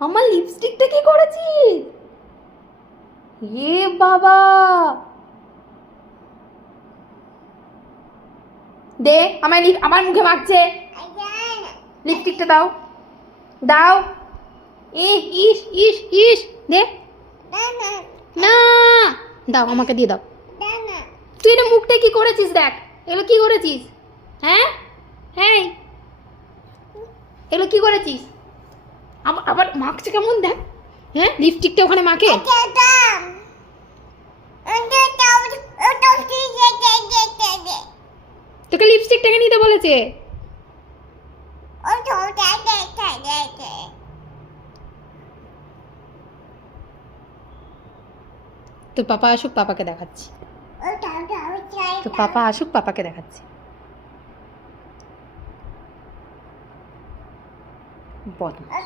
আমার লিপস্টিকটা কি করেছিস? এ বাবা, দে আমার মুখে মাখছে। লিপস্টিকটা দাও দাও। ইস ইস ইস, দে না, দাও আমাকে দিয়ে দাও। তুই এটা মুখটা কি করেছিস? দেখ এগুলো কি করেছিস? হ্যাঁ হ্যাঁ, এগুলো কি করেছিস? আবার মাখছে কেমন দেখ। হ্যাঁ, লিপস্টিকটা ওখানে মাখে। তোকে লিপস্টিকটাকে নিতে বলেছে। তোর পাপা আসুক, পাপাকে দেখাচ্ছি। তোর পাপা আসুক, পাপাকে দেখাচ্ছি। বদমাশ।